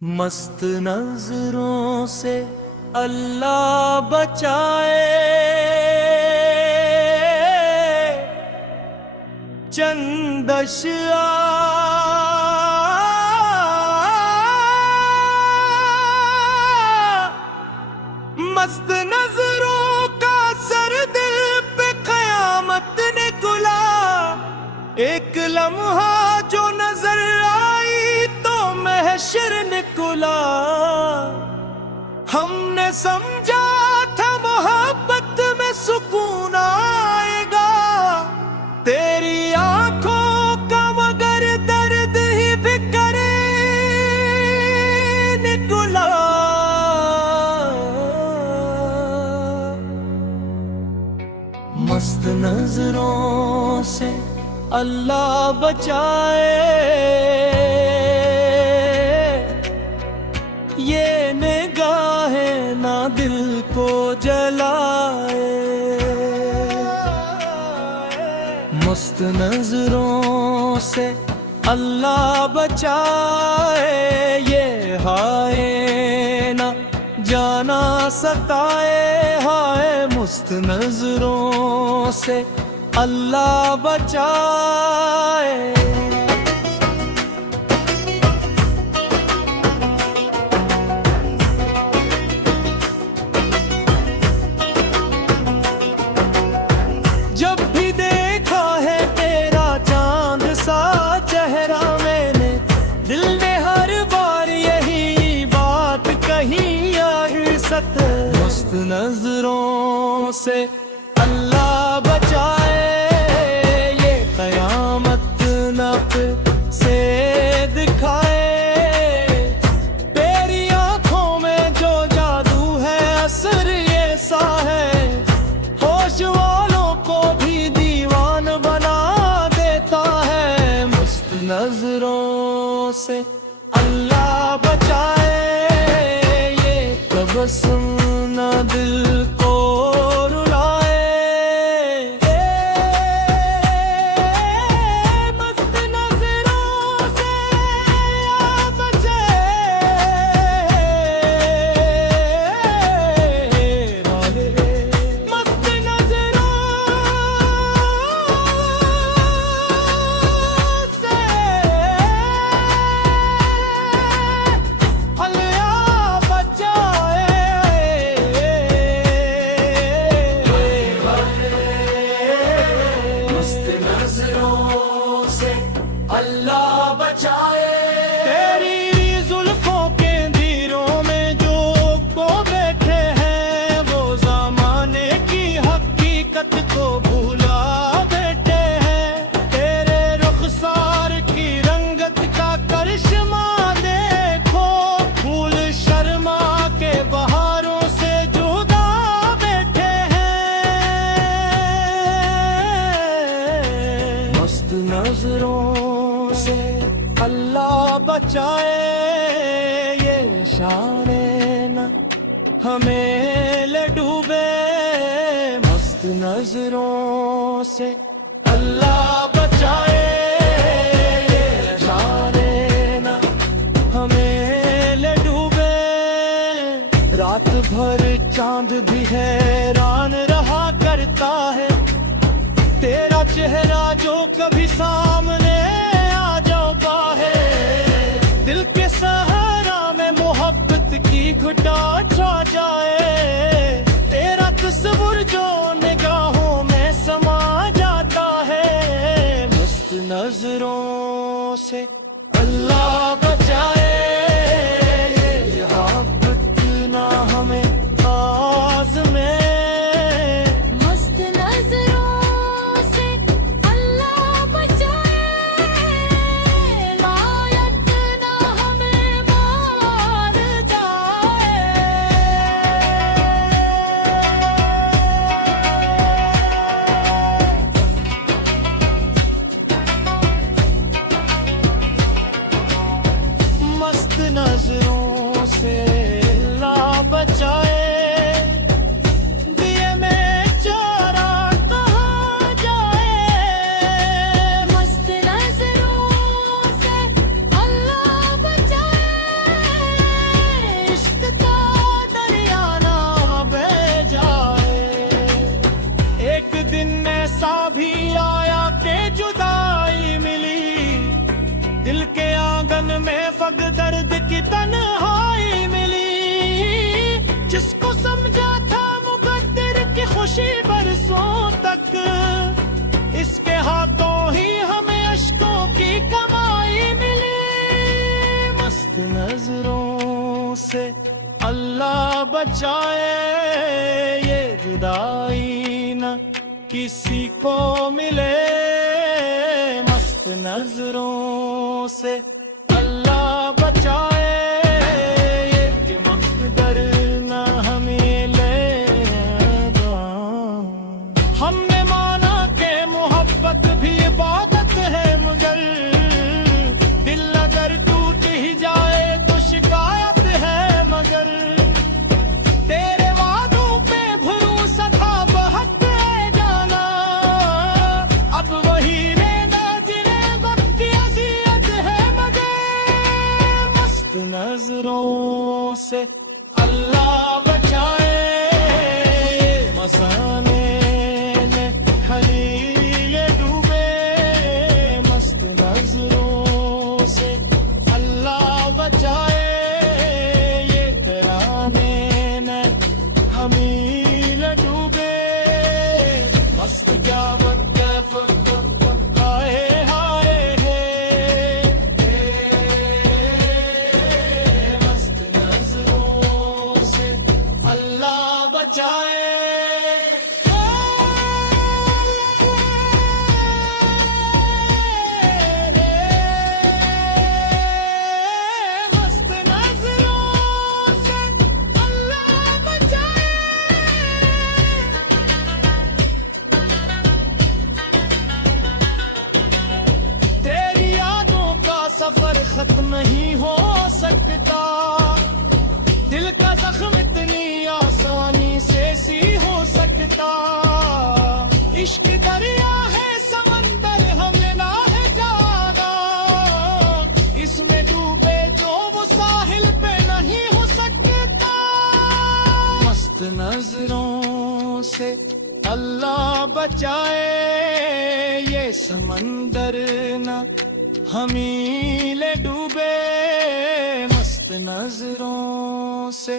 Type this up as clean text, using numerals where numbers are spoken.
मस्त नजरों से अल्लाह बचाए, चंदश मस्त नजरों का सर दिल पे कयामत ने कुला। एक लम्हा जो नजर आई तो महशर निकुला। हमने समझा था मोहब्बत में सुकून आएगा, तेरी आंखों का मगर दर्द ही बिखरे निकुला। मस्त नजरों से अल्लाह बचाए, ये निगाहें ना दिल को जलाए। मस्त नजरों से अल्लाह बचाए, ये हाय ना जाना सताए। हाय मस्त नजरों से अल्लाह बचाए। जब भी देखा है तेरा चांद सा चेहरा मैंने, दिल ने हर बार यही बात कही यार सत। मस्त नजरों से अल्लाह बचाए, ये कयामत नफ से दिखाए। तेरी आंखों में जो जादू है असर ये सा है, होश वालों को भी दीवान बना देता है। मस्त नजरों से अल्लाह बचाए, ये तबस्सुम न दिल को अल्लाह बचाए। तेरी जुल्फों के धीरों में जो को बैठे हैं, वो ज़माने की हकीकत को भूला बैठे हैं। तेरे रुखसार की रंगत का करिश्मा देखो, फूल शर्मा के बहारों से जुदा बैठे हैं। मस्त नजरों से अल्लाह बचाए, ये शाने न हमें ले डूबे। मस्त नजरों से अल्लाह बचाए, ये शाने न हमें ले डूबे। रात भर चांद भी हैरान रहा करता है, तेरा चेहरा जो कभी सामने आ जाता है। दिल के सहारा में मोहब्बत की घुटा छा जाए, तेरा तस्वीर जो निगाहों में समा जाता है। मस्त नजरों से अल्लाह बचाए, ये मोहब्बत ना हमें आज़मे। नजरों से अल्लाह बचाए, दिए में चारा कहाँ जाए। मस्त नजरों से अल्लाह बचाए, दर्द की तन्हाई मिली, जिसको समझा था मुकद्दर की खुशी बरसों तक, इसके हाथों ही हमें अश्कों की कमाई मिली। मस्त नजरों से अल्लाह बचाए, ये जुदाई न किसी को मिले। मस्त नजरों से अल्लाह बचाए, ये मकदर न हमें लेगा। हमने माना के मोहब्बत भी इबादत है, मगर दिल अगर टूट ही जाए तो शिकायत है। मगर तेरे वादों पे भरोसा था, बहक है जाना। अब वही रहना जिन्हें वक्त की अज़ियत है। मगर मस्त नजरों से अल्लाह बचाए, मसाने में खलील डूबे। मस्त नजरों से अल्लाह बचाए, ये तराने न हमील डूबे। मस्त क्या हाय हाय है, मस्त नजरों से अल्लाह बचाए। मस्त नजरों से अल्लाह बचाए। तेरी यादों का सफर खत्म नहीं हो सकता, दिल का जख्म इतनी आसानी से सी हो सकता। इश्क दरिया है समंदर, हमें ना है जाना, इसमें डूबे जो वो साहिल पे नहीं हो सकता। मस्त नजरों से अल्लाह बचाए, ये समंदर न हमीले डूबे। मस्त नजरों से